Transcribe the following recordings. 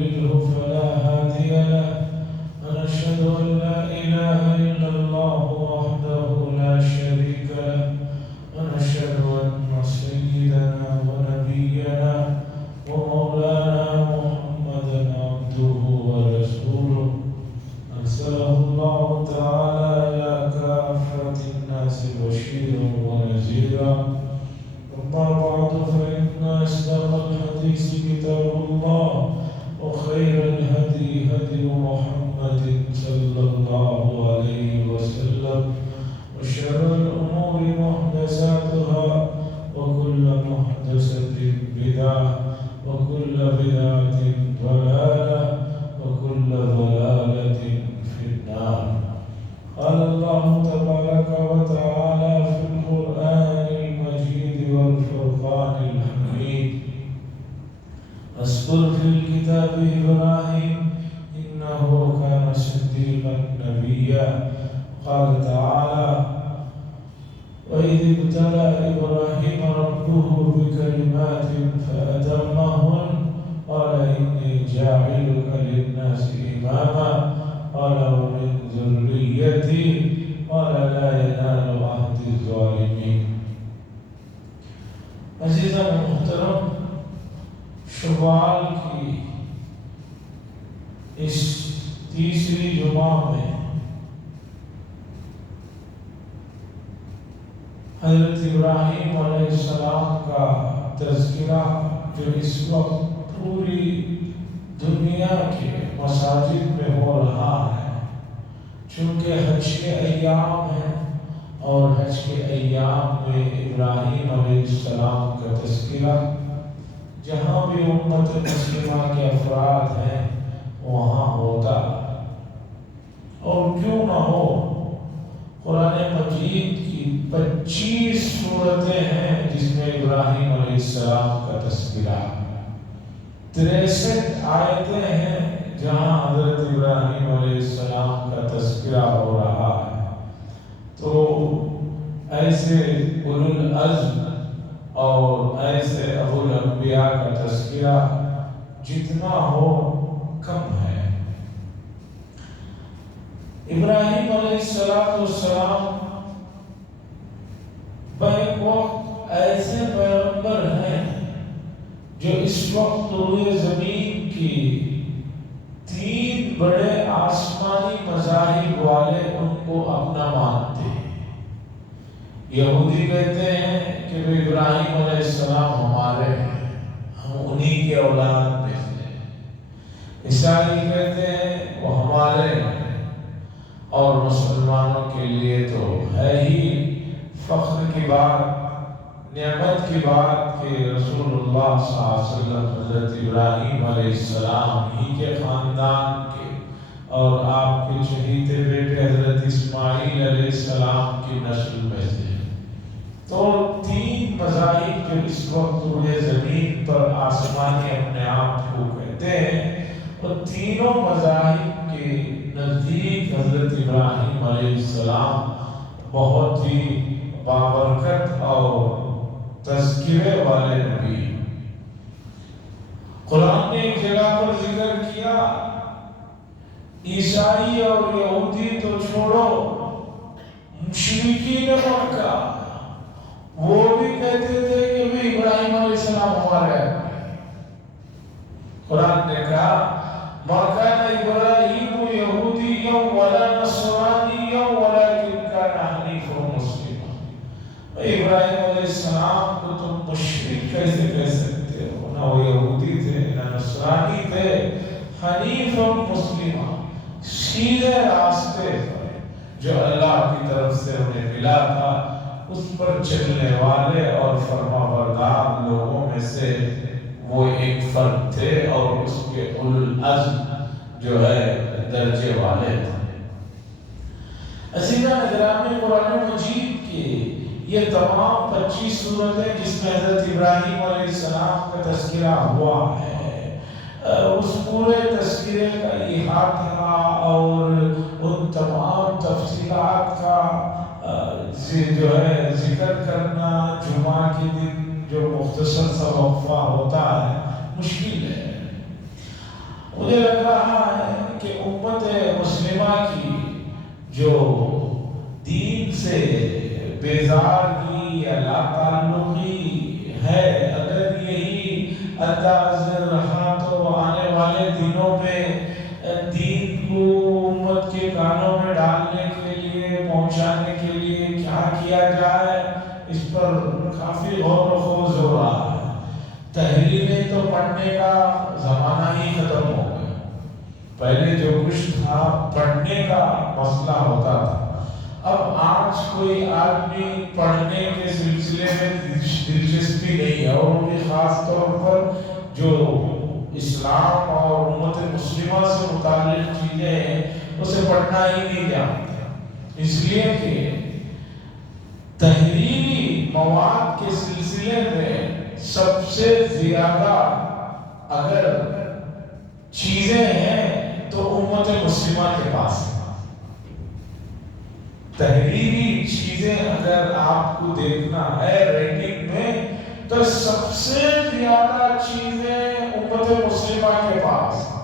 يضلله فلا هادي له ونشهد أن لا إله إلا الله وحده لا شريك له ونشهد أن سيدنا ونبينا ومولانا محمدا عبده ورسوله أرسله الله تعالى إلى كافة الناس بشيرا ونذيرا. أما بعد فإن أصدق الحديث كتاب الله وخير الهدي هدي محمد صلى الله عليه وسلم وشر الأمور محدثاتها وكل محدثة بدعة وكل بدعة ضلالة وكل ضلالة في النار. قال الله تبارك وتعالى في القرآن المجيد والفرقان الحميد: واذكر في الكتاب إبراهيم إنه كان صديقا نبيا. قال تعالى: وإذ ابتلى إبراهيم ربه بكلمات فأتمهن قال إني جاعلك للناس إماما قال ومن ذريتي قال لا ينال عهد الظالمين. عزیزاً محترم، شوال کی اس تیسری جمعہ میں حضرت ابراہیم علیہ السلام کا تذکرہ جو اس وقت پوری دنیا کے مساجد میں ہو رہا ہے، چونکہ حج کے ایام ہیں اور حج کے ایام میں ابراہیم علیہ السلام کا تذکرہ جہاں بھی امت مسلمہ کے افراد ہیں وہاں ہوتا. اور کیوں نہ ہو، قرآن مجید کی 25 سورتیں ہیں جس میں ابراہیم علیہ السلام کا تذکرہ، 63 آیتیں ہیں جہاں حضرت ابراہیم علیہ السلام کا تذکرہ ہو رہا ہے. تو ایسے اولو العزم اور ایسے ابو الانبیاء کا تذکرہ جتنا ہو کم ہے. ابراہیم علیہ السلام بیک وقت ایسے پیغمبر ہیں جو اس وقت روئے زمین کی 3 بڑے آسمانی مذاہب والے ان کو اپنا مانتے ہیں. یہودی کہتے ہیں کہ ابراہیم علیہ السلام ہمارے ہیں، ہم انہی کے اولاد میں سے. عیسائی کہتے ہیں وہ ہمارے ہیں. اور مسلمانوں کے لیے تو ہے ہی فخر کی بات، نعمت کی بات کہ رسول اللہ صلی اللہ علیہ وسلم حضرت ابراہیم علیہ السلام ہی کے خاندان کے اور آپ کے چہیتے بیٹے حضرت اسماعیل علیہ السلام کی نسل میں سے. تو 3 مذاہب جو اس وقت روئے زمین پر آسمانی اپنے آپ کو کہتے ہیں، وہ تینوں مذاہب کے نزدیک حضرت ابراہیم علیہ السلام بہت ہی بابرکت اور تذکرے والے نبی. قرآن نے ایک جگہ پر ذکر کیا، عیسائی اور یہودی تو چھوڑو، مشرکین مکہ وہ بھی کہتے تھے کہ بھی ابراہیم علیہ السلام ہمارے ہیں. قرآن نے کہا ما كان إبراهيم يهوديا ولا نصرانيا ولكن كان حنيفا مسلما. ابراہیم علیہ السلام کو تم مشرک کیسے کہہ سکتے ہو؟ نہ وہ یہودی تھے نہ نصرانی تھے، حنیفا مسلما، سیدھے راستے پر جو اللہ کی طرف سے انہیں ملا تھا اس پر چلنے والے اور فرما بردار لوگوں میں سے وہ ایک فرد تھے اور اس کے اولو العزم جو ہے درجے والے تھے. عزیزان گرامی، قرآن مجید کی یہ تمام 25 سورتیں جس میں حضرت ابراہیم علیہ السلام کا تذکرہ ہوا ہے، اس پورے تذکرے کا احاطہ اور ان تمام تفصیلات کا جو ہے ذکر کرنا جمعہ کے دن جو مختصر سا وقفہ ہوتا ہے مشکل ہے. مجھے لگ رہا ہے کہ امت مسلمہ کی جو دین سے بیزارگی یا لا تعلقی ہے، اگر یہی انداز رہا تو آنے والے دنوں میں دین کو امت کے کانوں میں ڈالنے کے لیے، پہنچانے کے لیے کیا کیا جائے، اس پر کافی غور و خوض ہو رہا ہے۔ تحریریں تو پڑھنے کا زمانہ ہی ختم ہو گیا، پہلے جو کچھ تھا پڑھنے کا مسئلہ ہوتا تھا، اب آج کوئی آدمی پڑھنے کے سلسلے میں دلچسپی نہیں ہے، اور وہ بھی خاص طور پر جو اسلام اور امت مسلمہ سے متعلق چیزیں ہیں اسے پڑھنا ہی نہیں جانتے، اس لیے کہ تحریری مواد کے سلسلے میں سب سے زیادہ اگر چیزیں ہیں تو امت مسلمہ کے پاس ہے۔ تحریری چیزیں اگر آپ کو دیکھنا ہے ریٹنگ میں تو سب سے زیادہ چیزیں امت مسلمہ کے پاس ہیں۔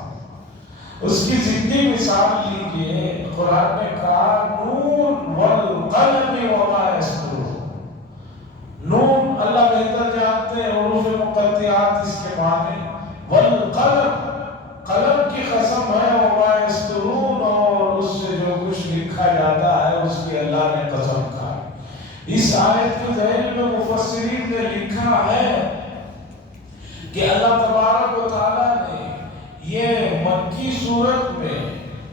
اس کی زندگی مثال لیجئے، قرآن نے کہا نون والقلم وما یسطرون۔ نون اللہ بہتر جانتے ہیں، حروف مقطعات اس کے معنی، والقلم قلم کی قسم ہے، وما یسطرون اور اس سے جو کچھ لکھا جاتا ہے اس کی اللہ نے قسم کھا۔ اس آیت کے ذیل میں مفسرین نے لکھا ہے کہ اللہ تبارک و تعالیٰ نے یہ مکی صورت میں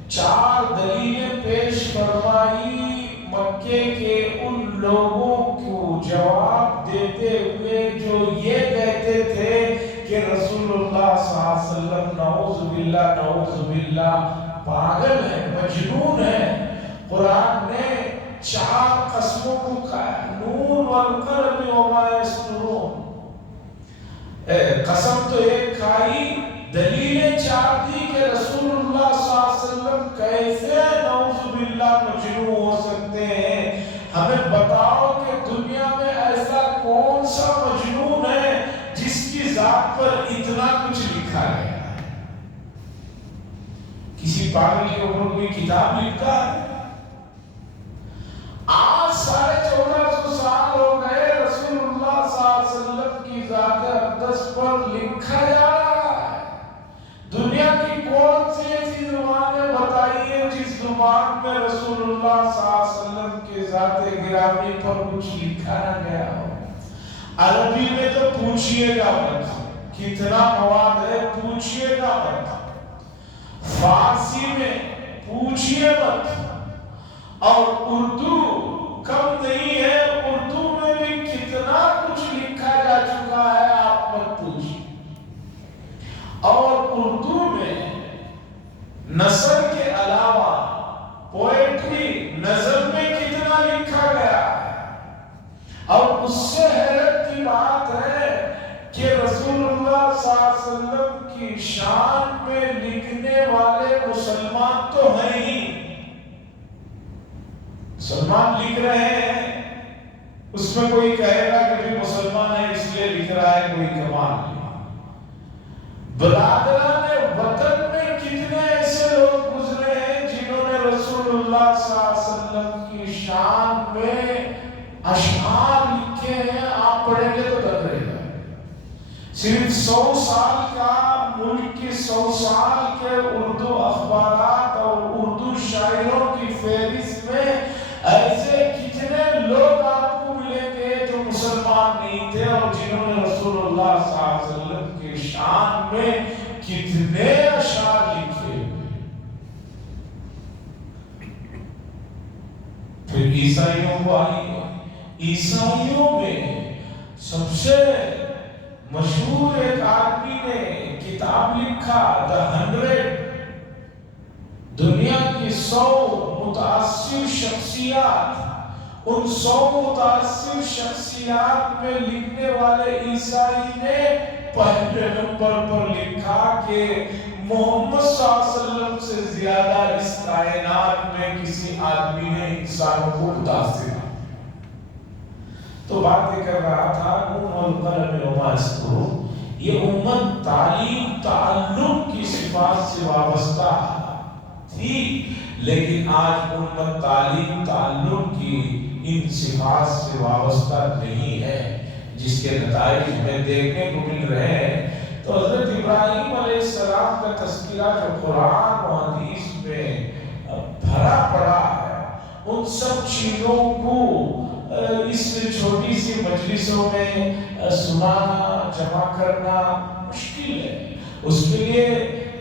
4 دلیلیں پیش فرمائی مکے کے ان لوگوں کو جواب دیتے ہوئے جو یہ کہتے تھے کہ رسول اللہ صلی اللہ علیہ وسلم نعوذ باللہ پاگل ہے، مجنون ہے۔ قرآن نے 4 قسموں کو کہا، نون والقلم وما یسطرون۔ قسم تو ایک کھائی، دلیلیں 4 دی کہ رسول اللہ صلی اللہ علیہ وسلم کیسے نعوذ باللہ مجنون ہو سکتے ہیں۔ ہمیں بتاؤ کہ دنیا میں ایسا کون سا مجنون ہے جس کی ذات پر اتنا کچھ لکھا گیا ہے؟ کسی پاگل کے اوپر کوئی کتاب لکھتا ہے؟ آج 1450 سال ہو گئے، رسول اللہ صلی اللہ علیہ وسلم کی ذات اقدس پر لکھا جا رہا ہے۔ دنیا کی کون سی ایسی زبانیں بتائیے جس زبان میں رسول اللہ صلی اللہ علیہ وسلم کی ذات گرامی پر کچھ لکھا نہ گیا ہو؟ عربی میں تو پوچھئے گا مت، کتنا مواد ہے پوچھئے گا مت، فارسی میں پوچھئے مت، اور اردو کم نہیں ہے، اردو میں بھی کتنا کچھ لکھا جا چکا ہے آپ مت پوچھئے۔ اور اردو میں نثر کے علاوہ پوئٹری، نظم میں کتنا لکھا گیا ہے۔ اور اس سے حیرت کی بات ہے کہ رسول اللہ صلی اللہ علیہ وسلم کی شان میں لکھنے والے مسلمان تو ہیں ہی، مسلمان لکھ رہے ہیں، اس میں کوئی کہے گا کہ بھی مسلمان ہے اس لیے لکھ رہا ہے، کوئی کمال نہیں۔ برادران وطن میں کتنے ایسے لوگ گزرے ہیں جنہوں نے رسول اللہ صلی اللہ علیہ وسلم کی شان میں اشعار لکھے ہیں، آپ پڑھیں گے تو لگ رہے گا۔ صرف 100 سال کا ملک کی 100 سال کے اردو اخبارات اور اردو شاعروں کی فہرست میں ایسے کتنے لوگ آپ کو ملیں گے جو مسلمان نہیں تھے اور جنہوں نے رسول اللہ صلی اللہ علیہ وسلم کی شان میں کتنے اشعار لکھے۔ پھر عیسائیوں کو آئیے، عیسائیوں میں سب سے مشہور ایک آدمی نے کتاب لکھا The 100، دنیا کی 100 متاثر شخصیات، ان 100 متاثر شخصیات میں لکھنے والے عیسائی نے پہلے نمبر پر لکھا کہ محمد صلی اللہ علیہ وسلم سے زیادہ اس کائنات میں کسی آدمی نے انسانوں کو متاثر کیا۔ تو بات یہ کر رہا تھا نون والقلم وما یسطرون، یہ امت تعلیم تعلم کی کی صفات سے وابستہ تھی، لیکن آج امت تعلیم تعلم کی ان صفات سے وابستہ نہیں ہے، جس کے نتائج ہمیں دیکھنے کو مل رہے ہیں۔ تو حضرت ابراہیم علیہ السلام کا تذکرہ جو قرآن و حدیث میں بھرا پڑا ہے، ان سب چیزوں کو اس چھوٹی سی مجلسوں میں سنانا، جمع کرنا مشکل ہے۔ اس کے لیے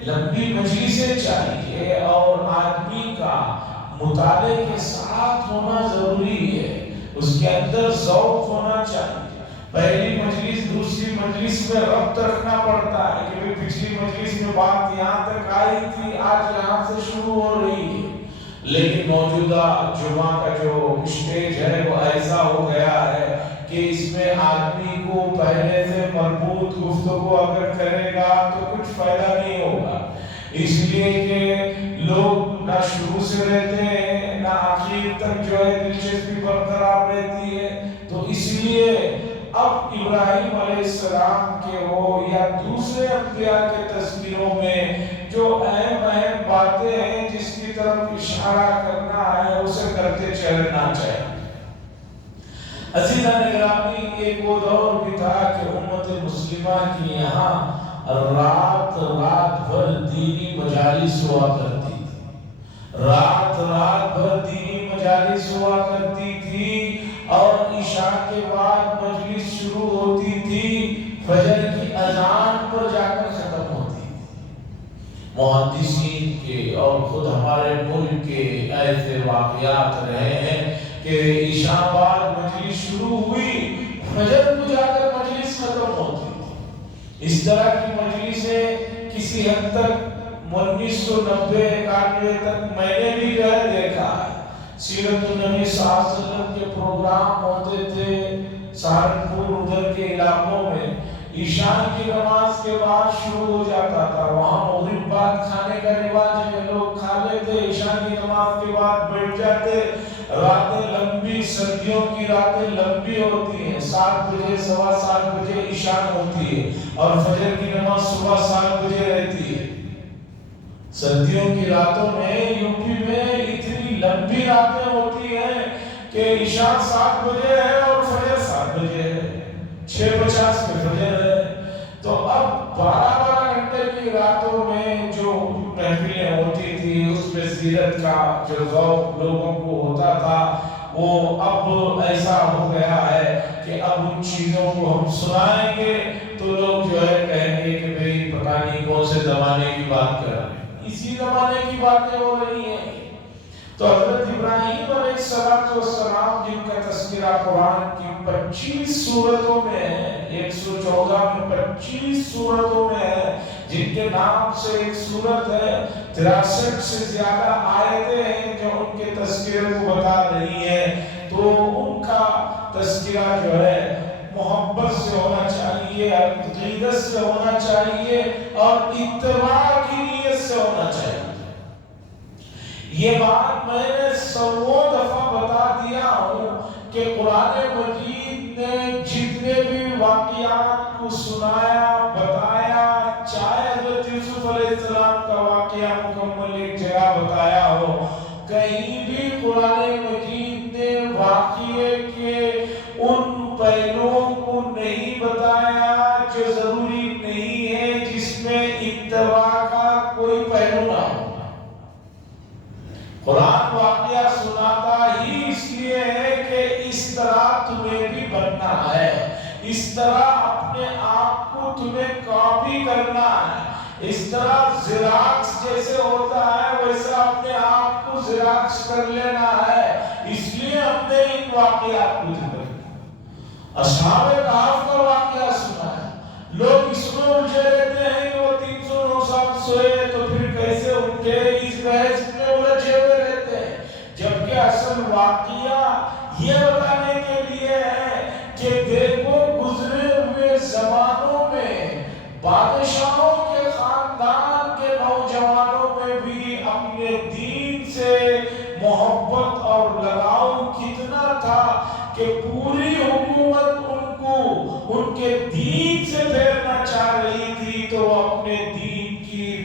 لمبی مجلسیں چاہیے اور آدمی کا مطالعے کے ساتھ ہونا ضروری ہے، اس کے اندر ذوق ہونا چاہیے۔ پہلی مجلس دوسری مجلس میں ربط رکھنا پڑتا ہے کہ پچھلی مجلس میں بات یہاں تک آئی تھی، آج یہاں سے شروع ہو رہی ہے۔ لیکن موجودہ جمعہ کا جو اسٹیج ہے وہ ایسا ہو گیا ہے کہ اس میں آدمی کو پہلے سے مربوط گفتگو اگر کرے گا تو کچھ فائدہ نہیں ہوگا، اس لیے کہ لوگ نہ شروع سے رہتے ہیں نہ آخر تک جو ہے دلچسپی برقرار رہتی ہے۔ تو اس لیے اب ابراہیم علیہ السلام کے ہو یا دوسرے انبیاء کے تذکروں میں جو اہم باتیں ہیں جس کی طرف اشارہ کرنا ہے اسے کرتے چلنا چاہیے۔ عزیزان گرامی، ایک وہ دور بھی تھا کہ امت مسلمہ کی یہاں رات بھر دینی مجالس ہوا کرتی تھی، رات بھر دینی مجالس ہوا کرتی تھی، اور عشاء کے بعد مجلس شروع ہوتی تھی، فجر کی اذان پر جا کر ختم ہوتی تھی۔ محدثین کے اور خود ہمارے ملک کے ایسے واقعات رہے ہیں کہ عشاء بعد مجلس شروع ہوئی، فجر کو جا کر مجلس ختم ہوتی تھی۔ اس طرح کی مجلسیں کسی حد تک 1990-91 تک میں نے بھی دیکھا ہے۔ سیرت النبی صلی اللہ علیہ وسلم کے پروگرام ہوتے تھے سہارنپور ادھر کے علاقوں میں، عشاء کی نماز کے بعد شروع ہو جاتا تھا۔ وہاں مغرب بعد کھانے کا رواج ہے، لوگ کھا لیتے، عشاء کی نماز کے بعد بیٹھ جاتے۔ راتیں لمبی، سردیوں کی راتیں لمبی ہوتی ہیں، 7 بجے 7:15 بجے عشاء ہوتی ہے اور فجر کی نماز صبح 7 بجے رہتی ہے۔ سردیوں کی راتوں میں یوپی میں اتنی لمبی راتیں ہوتی ہیں کہ عشاء 7 بجے ہے اور فجر 7 بجے ہے، 6:50 پہ فجر ہے۔ تو اب 12 گھنٹے کی راتوں میں جو محفلیں ہوتی تھی اس میں سیرت کا جو ذوق لوگوں کو ہوتا تھا وہ اب ایسا ہو گیا ہے کہ اب ان چیزوں کو ہم سنائیں گے تو لوگ جو ہے کہیں گے کہ بھئی پتہ نہیں کون سے زمانے کی بات کر رہے ہیں، اسی زمانے کی باتیں ہو رہی ہیں۔ تو حضرت ابراہیم علیہ السلام جن کا تذکرہ قرآن کی 25 سورتوں میں ہے، 114 میں 25 سورتوں میں ہے، جن کے نام سے ایک سورت ہے، 63 سے زیادہ آیتیں ہیں جو ان کے تذکرے کو بتا رہی ہیں۔ تو ان کا تذکرہ جو ہے محبت سے ہونا چاہیے، عقیدت سے ہونا چاہیے اور اتباع کی نیت سے ہونا چاہیے۔ یہ بات میں نے سووں دفعہ بتا دیا ہوں کہ قرآن مجید نے جتنے بھی واقعات کو سنایا، بتایا، چاہے حضرت یوسف علیہ السلام کا واقعہ مکمل ایک جگہ بتایا ہو، کہیں بھی قرآن مجید نے واقعے کے ان پہلوؤں کو نہیں بتایا جو ضروری نہیں ہے، جس میں اتباع کا کوئی پہلو نہ ہو۔ قرآن واقعہ سناتا ہی اس لیے ہے کہ اس طرح تمہیں بھی بننا ہے، اس طرح اپنے آپ کو تمہیں کاپی کرنا ہے، اس طرح زیراکس جیسے ہوتا ہے ویسا اپنے آپ کو زیراکس کر لینا ہے۔ اس لیے ہم نے ان واقعات کو ذکر کیا۔ اصحاب کہف کا واقعہ سنا ہے، لوگ اس میں الجھے رہتے ہیں کہ وہ 309 سال سوئے تو پھر کیسے اٹھے، اس بحث میں الجھے ہوئے رہتے ہیں، جبکہ اصل واقعہ یہ بتانے کے لیے ہے کہ دیکھو گزرے ہوئے زمانوں میں بادشاہوں کے خاندان کے نوجوانوں میں بھی اپنے دین سے محبت اور لگاؤ کتنا تھا کہ پوری حکومت ان کو ان کے دین سے پھیرنا چاہ رہی تھی تو وہ اپنے دین کی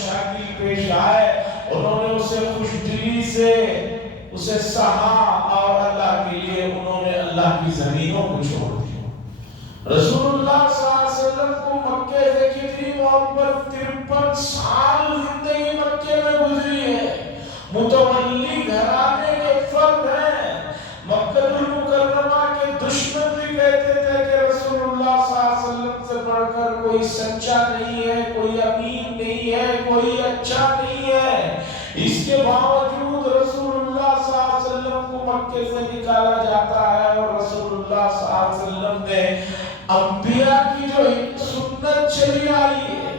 مشاکل پیش آئے انہوں نے اسے خوش دلی سے اسے سہا اور اللہ کے لیے انہوں نے اللہ کی زمینوں کو چھوڑ دیا۔ رسول اللہ صلی اللہ علیہ وسلم کو مکے سے کتنی محبت، 53 سال زندگی مکے میں گزری ہے، متولی گھرانے کے فرد ہیں۔ مکہ المکرمہ کے دشمن بھی کہتے تھے کہ رسول اللہ صلی اللہ علیہ وسلم سے بڑھ کر کوئی سچا نہیں ہے، کوئی امین نہیں ہے، کوئی اچھا نہیں ہے۔ اس کے باوجود رسول اللہ صلی اللہ علیہ وسلم کو مکے سے نکالا جاتا ہے، اور رسول اللہ صلی اللہ علیہ وسلم نے انبیاء کی جو سنت چلی آئی ہے،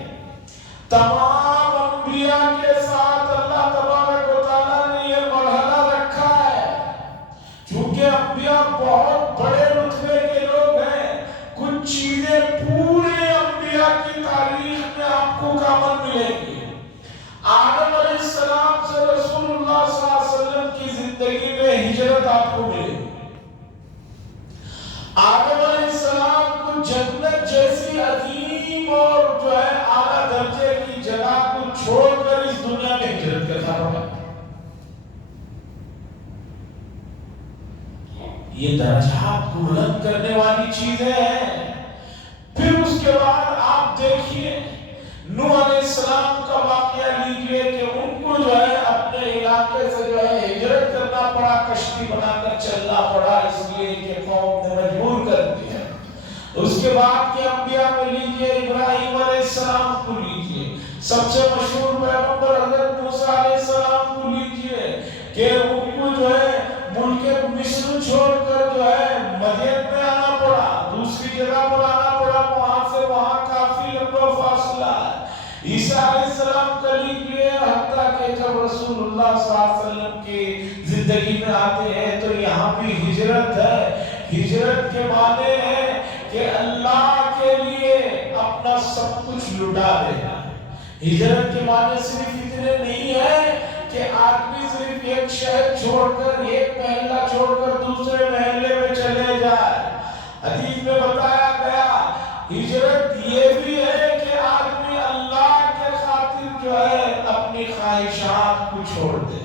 تمام انبیاء کے ساتھ اللہ تبارک و تعالیٰ نے یہ مرحلہ رکھا ہے۔ چونکہ انبیاء بہت بڑے رتبے کے لوگ ہیں، کچھ چیزیں پورے انبیاء کی تاریخ میں آپ کو کامن ملیں گی۔ آدم علیہ السلام سے رسول اللہ صلی اللہ علیہ وسلم کی زندگی میں ہجرت آپ کو ملے گی۔ آدم علیہ السلام کو جنت جیسی عظیم اور جو ہے اعلیٰ درجے کی جگہ کو چھوڑ کر اس دنیا میں ہجرت کرنا پڑا۔ یہ درجات کو بلند کرنے والی چیزیں ہیں۔ پھر اس کے بعد آپ دیکھیے نوح علیہ السلام کا واقعہ لیجئے کہ ان کو جو ہے اپنے علاقے سے جو ہے ہجرت کرنا پڑا، کشتی بنا کر چلنا پڑا، اس لیے کہ قوم نے مجبور کر دیا۔ اس کے بعد کے انبیاء میں لیجئے ابراہیم علیہ السلام کو لیجئے، سب سے مشہور پیغمبر حضرت موسیٰ علیہ السلام کو لیجئے کہ ان کو جو ہے ملک مصر چھوڑ کر جو ہے مدین میں آنا پڑا، دوسری جگہ پر آنا پڑا، وہاں سے وہاں کافی لمبا فاصلہ ہے۔ عیسیٰ علیہ السلام کا لیجئے، حتیٰ کہ جب رسول اللہ صلی اللہ علیہ وسلم کی زندگی میں آتے ہیں تو یہاں بھی ہجرت ہے۔ ہجرت کے معنی ہے کہ اللہ کے لیے اپنا سب کچھ لٹا دینا۔ ہجرت کے معنی صرف اتنے نہیں ہے کہ آدمی صرف ایک شہر چھوڑ کر، ایک محلہ چھوڑ کر دوسرے محلے میں چلے جائے۔ حدیث میں بتایا گیا ہجرت یہ بھی ہے کہ آدمی اللہ کے خاطر جو ہے اپنی خواہشات کو چھوڑ دے۔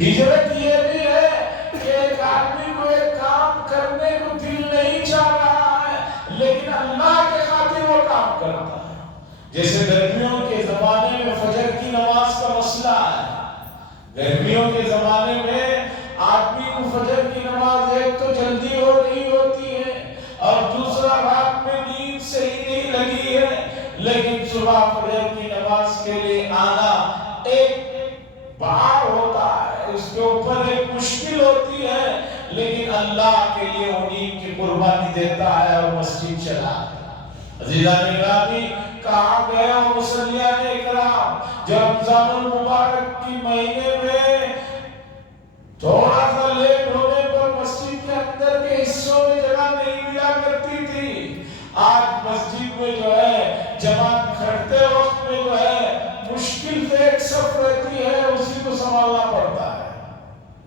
ہجرت یہ بھی ہے کہ ایک آدمی کو ایک کام کرنے کو دل نہیں چاہ رہا ہے لیکن اللہ کے خاطر وہ کام کرتا ہے۔ جیسے گرمیوں کے زمانے میں فجر کی نماز کا مسئلہ ہے۔ گرمیوں کے زمانے میں آدمی کو فجر کی نماز ایک تو جلدی ہو رہی ہوتی ہے اور دوسرا رات میں نیند صحیح نہیں لگی ہے، لیکن صبح فجر کی نماز کے لیے آنا ایک بار ہوتا ہے، اس کے اوپر ایک مشکل ہوتی ہے، لیکن اللہ کے لیے وہ نیند کی قربانی دیتا ہے اور مسجد چلا۔ عزیزان گرامی، کہا گیا مصلیان اکرام جب رمضان المبارک کی مہینے میں تھوڑا سا لیٹ ہونے پر مسجد کے اندر کے حصوں میں جگہ نہیں ملا کرتی تھی، آج مسجد میں جو ہے جماعت کھڑتے وقت میں جو ہے مشکل سے ایک صف رہتی ہے، اسی کو سنبھالنا پڑتا ہے،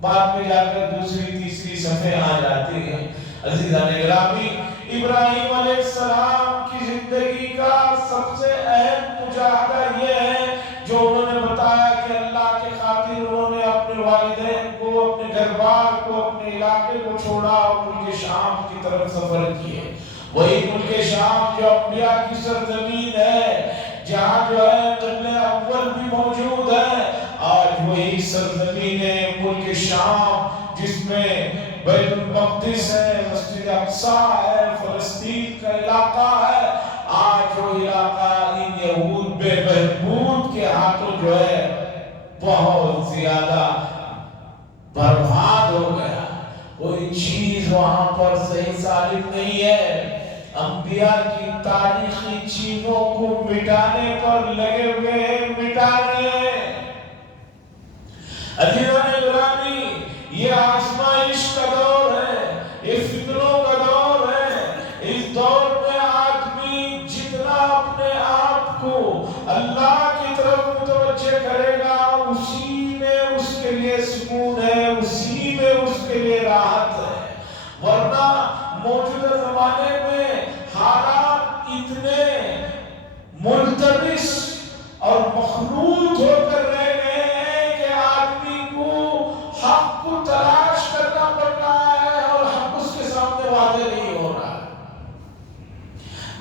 بعد میں جا کر دوسری تیسری صفیں آ جاتی ہیں۔ عزیزان گرامی، ابراہیم علیہ السلام کی زندگی کا سب سے اہم مجاہدہ یہ ہے جو انہوں نے بتایا کہ اللہ کے خاطر انہوں نے اپنے والدین کو، اپنے گھر بار کو، اپنے علاقے کو چھوڑا اور ملک شام کی طرف سفر کیے۔ وہی ملک شام جو انبیاء کی سرزمین ہے، جہاں جو ہے قبلہ اول بھی موجود ہے، آج وہی سرزمین ملک شام جس میں بیت المقدس ہے، مسجد اقصیٰ ہے، فلسطین کا علاقہ ہے، آج وہ علاقہ ان یہود بے بہبود کے ہاتھوں جو ہے بہت زیادہ برباد ہو گیا۔ کوئی چیز وہاں پر صحیح ثابت نہیں ہے۔ انبیاء کی تاریخی چیزوں کو مٹانے پر لگے ہوئے ہیں، مٹا رہے ہیں۔ عزیزان گرامی، یہ آزمائش کا دور ہے، یہ فتنوں کا دور ہے۔ اس دور میں آدمی جتنا اپنے آپ کو اللہ کی طرف متوجہ کرے گا، اسی میں اس کے لیے سکون ہے، اسی میں اس کے لیے راحت ہے۔ ورنہ موجودہ زمانے میں حالات اتنے ملتبس اور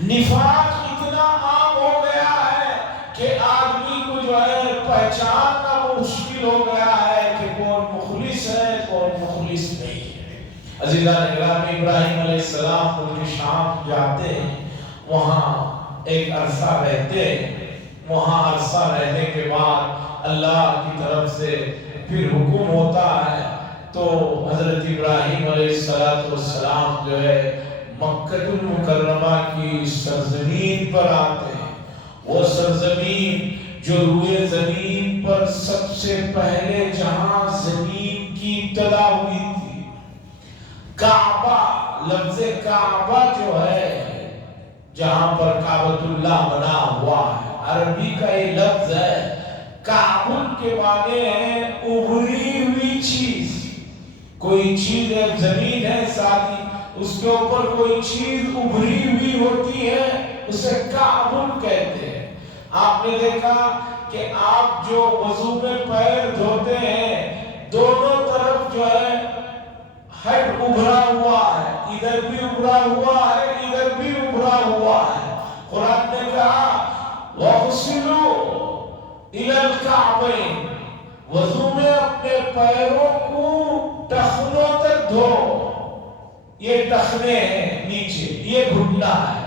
نفاق اتنا عام ہو گیا ہے کہ آدمی کو جو ہے پہچاننا مشکل ہو گیا ہے کہ کون مخلص ہے کون مخلص نہیں ہے۔ عزیزان گرامی، ابراہیم علیہ السلام ملک شام جاتے ہیں، وہاں ایک عرصہ رہتے ہیں، وہاں عرصہ رہنے کے بعد اللہ کی طرف سے پھر حکم ہوتا ہے تو حضرت ابراہیم علیہ السلام جو ہے مکہ المکرمہ کی سرزمین پر آتے ہیں۔ وہ سرزمین جو روئے زمین پر سب سے پہلے جہاں زمین کی ابتدا ہوئی تھی، کعبہ، لفظ کعبہ جو ہے جہاں پر کعبۃ اللہ بنا ہوا ہے، عربی کا یہ لفظ ہے۔ کعبۃ کے معنی ہے ابھری ہوئی چیز، کوئی چیز ہے، زمین ہے ساتھی، اس کے اوپر کوئی چیز ابھری ہوئی ہوتی ہے، اسے کعبۃ کہتے ہیں۔ آپ نے دیکھا کہ آپ جو وضو میں پیر دھوتے ہیں، دونوں طرف جو ہے ہیڈ ابھرا ہوا ہے، ادھر بھی ابھرا ہوا ہے، ادھر بھی ابھرا ہوا ہے۔ قرآن نے کہا وَغْسِلُوا إِلَى الْكَعْبَيْنِ، وضو میں اپنے پیروں کو ٹخنوں تک دھو۔ یہ ٹخنے ہیں نیچے، یہ گھٹنا ہے،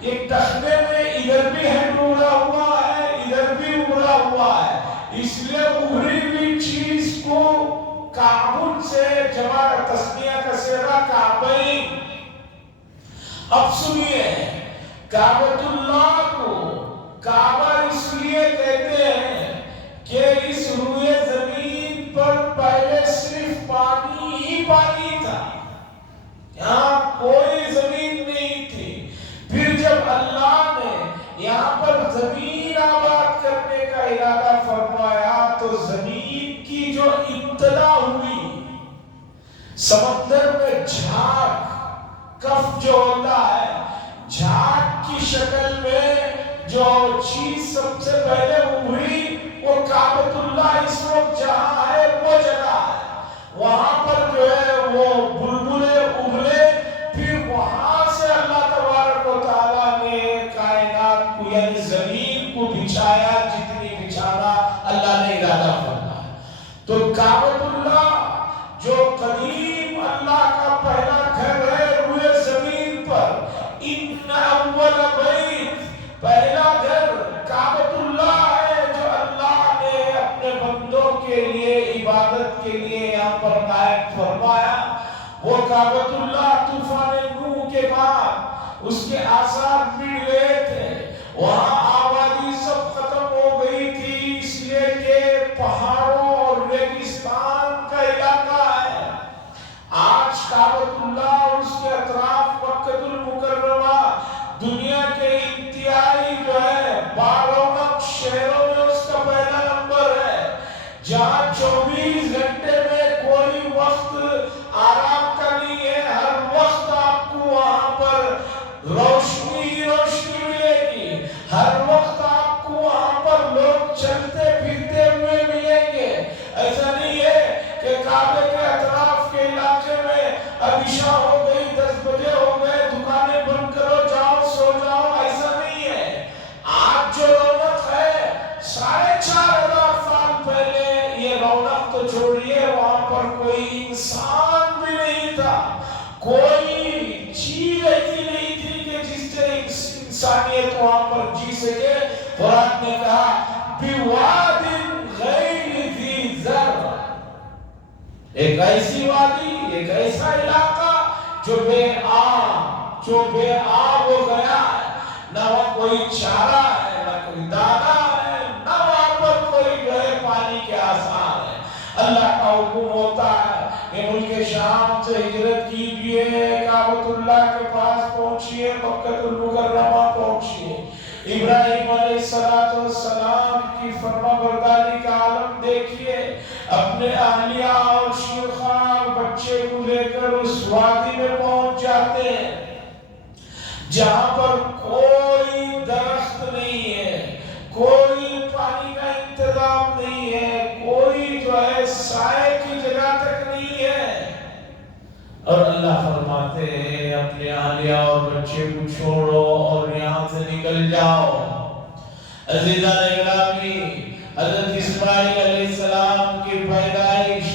یہ ٹخنے میں ادھر بھی ہیڈ ابھرا ہوا ہے، ادھر بھی ابھرا ہوا ہے، اس لیے ابھری ہوئی چیز کو کعبۃ سے جمع تسنیہ کا صیغہ کعبین۔ اب سنیے، کعبۃ اللہ کو کعبہ اس لیے کہتے ہیں کہ اس روئے زمین پر پہلے صرف پانی ہی پانی تھا، یہاں کوئی زمین نہیں تھی۔ پھر جب اللہ نے یہاں پر زمین آباد کرنے کا ارادہ فرمایا تو زمین کی جو ابتدا ہوئی، سمندر میں جھاگ، کف جو ہوتا ہے، جھاگ کی شکل میں جو چیز سب سے پہلے ابھری وہ کعبۃ اللہ اس وقت جہاں ہے وہ جگہ ہے۔ وہاں پر جو ہے وہ بلبلے ابھرے، پھر وہاں سے اللہ تبارک و تعالیٰ نے کائنات کو یعنی زمین کو بچھایا، جتنی بچھانا اللہ نے ارادہ فرمایا۔ تو کعبۃ اللہ جو قدیم اللہ کا پہلا گھر ہے روئے زمین پر، ان اول بیت، پہلا گھر کعبۃ اللہ ہے جو اللہ نے اپنے بندوں کے لیے عبادت کے لیے یہاں پر قائم فرمایا۔ وہ کعبۃ اللہ طوفان نوح کے بعد اس کے آثار مٹ گئے تھے، وہاں آبادی سب ختم ہو گئی تھی، اس لیے کہ پہاڑوں اور ریگستان کا علاقہ ہے۔ آج کعبۃ اللہ اور اس کے اطراف مکہ المکرمہ دنیا کے انتہائی جو ہے بارونق شہروں میں اس کا پہلا نمبر ہے، جہاں 24 گھنٹے میں کوئی وقت آرام کا نہیں ہے، ہر وقت آپ کو وہاں پر روشنی ہی روشنی ملے گی، ہر وقت آپ کو وہاں پر لوگ چلتے پھرتے ہوئے ملیں گے۔ ایسا نہیں ہے کہ کعبے کے اطراف کے علاقے میں اب عشاء ہو گئی، 10 بجے ہو گئے، دکانیں بند کرو، جاؤ سو جاؤ، ایسا نہیں ہے۔ آج جو رونق ہے 4500 سال پہلے یہ رونق تو چھوڑیے، وہاں پر کوئی انسان بھی نہیں تھا، کوئی چیز ایسی نہیں تھی کہ جس سے انسانیت وہاں پر جی سکے۔ قرآن نے کہا بِوَادٍ غَيْرِ ذِي زَرْعٍ، ایک ایسی وادی، ایک ایسا علاقہ جو بے آب ہو گیا ہے، نہ وہاں کوئی چارہ ہے، نہ کوئی دانا ہے، نہ وہاں پر کوئی جو ہے پانی کے آثار ہے۔ اللہ کا حکم ہوتا ہے کہ ملک شام سے ہجرت کیجئے، کعبۃ اللہ کے پاس پہنچیے، مکہ المکرمہ پہنچیے۔ ابراہیم علیہ السلام کی فرما برداری کا عالم دیکھیے، اپنے اہلیہ اور شیخہ اور بچے کو لے کر اس وادی میں پہنچ جاتے ہیں جہاں پر کوئی درخت نہیں ہے، کوئی پانی کا انتظام نہیں ہے، کوئی جو ہے سائے کی جگہ تک نہیں ہے، اور اللہ فرماتے ہیں اپنے نے یہاں لیا اور بچے کو چھوڑو اور یہاں سے نکل جاؤ۔ عزیزان اکرامی، حضرت اسماعیل علیہ السلام کی پیدائش،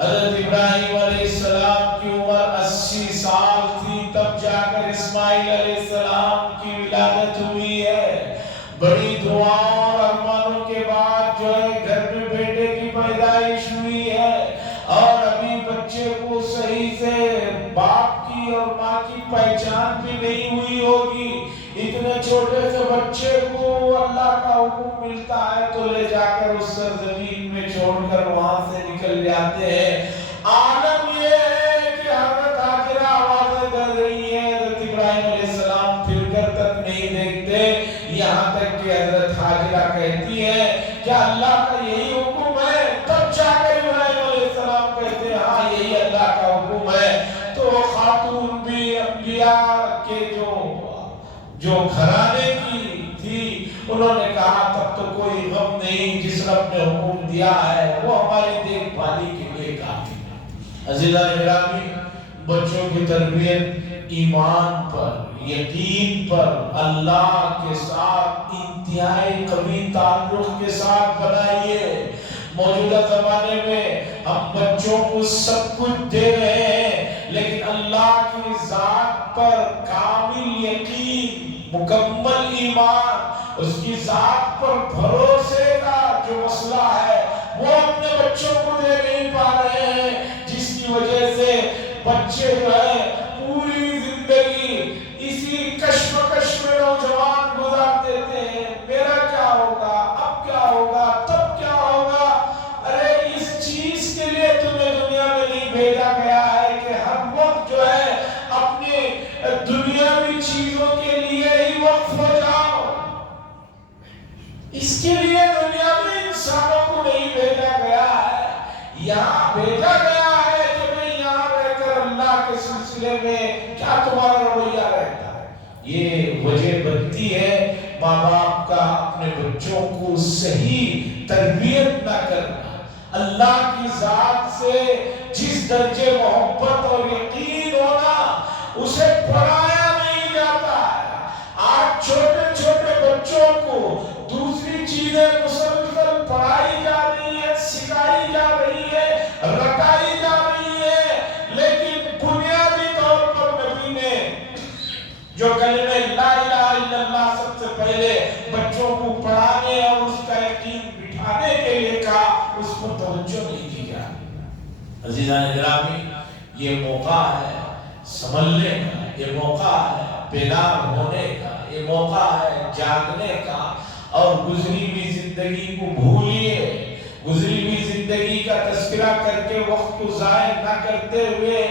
حضرت ابراہیم علیہ السلام کی عمر 80 سال تھی، تب جا کر اسماعیل علیہ السلام کی ولادت ہوئی ہے۔ بڑی دعاؤں اور ارمانوں کے بعد جو ہے گھر میں بیٹے کی پیدائش ہوئی ہے، اور ابھی بچے کو صحیح سے باپ کی اور ماں کی پہچان بھی نہیں ہوئی ہوگی۔ اتنے چھوٹے سے بچے کو اللہ کا حکم ملتا ہے تو لے جا کر اس سرزمین میں چھوڑ کر وہاں سے نکل جاتے ہیں۔ عالم یہ ہے کہ حضرت حاجرہ آوازیں کر رہی ہیں، حضرت ابراہیم علیہ السلام پھر کر تک نہیں دیکھتے، یہاں تک کہ حضرت حاجرہ کہتی ہے کیا اللہ کا یہی حکم ہے؟ تب جا کر ابراہیم علیہ السلام کہتے ہیں ہاں یہی اللہ کا حکم ہے۔ تو خاتون بھی انبیاء کے جو گھرانے کی تھی، انہوں نے کہا تب تو کوئی غم نہیں، جس رب نے حکم دیا ہے وہ ہماری دیکھ بھالی کے لیے کافی ہے۔ عزیزان گرامی، بچوں کی تربیت ایمان پر، یقین پر، اللہ کے ساتھ انتہائی قوی تعلق کے ساتھ بنائیے۔ موجودہ زمانے میں ہم بچوں کو سب کچھ دے رہے ہیں، لیکن اللہ کی ذات پر کامل یقین، مکمل ایمان، اس کی ذات پر بھروسے کا جو مسئلہ ہے وہ اپنے بچوں کو دے نہیں پا رہے ہیں، جس کی وجہ سے بچے جو ہے پوری زندگی اسی کشمکش میں نوجوان گزار دیتے ہیں۔ میرا کیا ہوگا، اب کیا ہوگا، تب کیا ہوگا؟ ارے اس چیز کے لیے تمہیں دنیا میں نہیں بھیجا گیا ہے کہ ہر وقت جو ہے اپنے دنیاوی چیزوں کے لیے ہی وقف ہو جاؤ۔ اس کے لیے دنیا میں انسانوں کو نہیں بھیجا گیا ہے، یہاں بھیجا گیا ہے کہ میں یہاں رہ کر اللہ کے سلسلے میں کیا تمہارا رویہ رہتا ہے۔ یہ وجہ بنتی ہے ماں باپ کا اپنے بچوں کو صحیح تربیت نہ کرنا۔ اللہ کی ذات سے جس درجے محبت اور یقین ہونا، اسے پڑھایا نہیں جاتا ہے۔ آج چھوٹے چھوٹے بچوں کو دوسری چیزیں مسلسل پڑھائی جا رہی ہے، سکھائی جا رہی ہے، رٹائی جا رہی ہے، لیکن بنیادی طور پر نبی نے جو کلمہ لا الہ الا اللہ سب سے پہلے بچوں کو پڑھانے اور اس کا یقین بٹھانے کے لیے کہا، اس پر توجہ نہیں کی جا رہی۔ عزیزان گرامی، یہ موقع ہے سنبھلنے کا، یہ موقع ہے بیدار ہونے کا، یہ موقع ہے جاگنے کا، اور گزری ہوئی زندگی کو بھولیے، گزری ہوئی زندگی کا تذکرہ کر کے وقت کو ضائع نہ کرتے ہوئے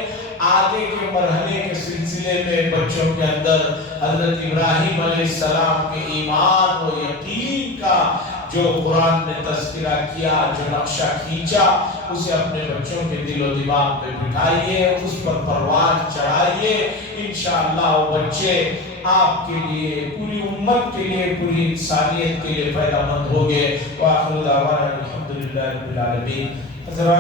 آگے کے مرحلے کے سلسلے میں بچوں کے اندر حضرت ابراہیم علیہ السلام کے ایمان و یقین کا جو قرآن نے تذکرہ کیا، جو نقشہ کھینچا، اسے اپنے بچوں کے دل و دماغ پہ بٹھائیے، اس پر پرواز چڑھائیے۔ انشاءاللہ وہ بچے آپ کے لیے، پوری امت کے لیے، پوری انسانیت کے لیے فائدہ مند ہوگے۔ وآخر دعوانا الحمدللہ رب العالمین۔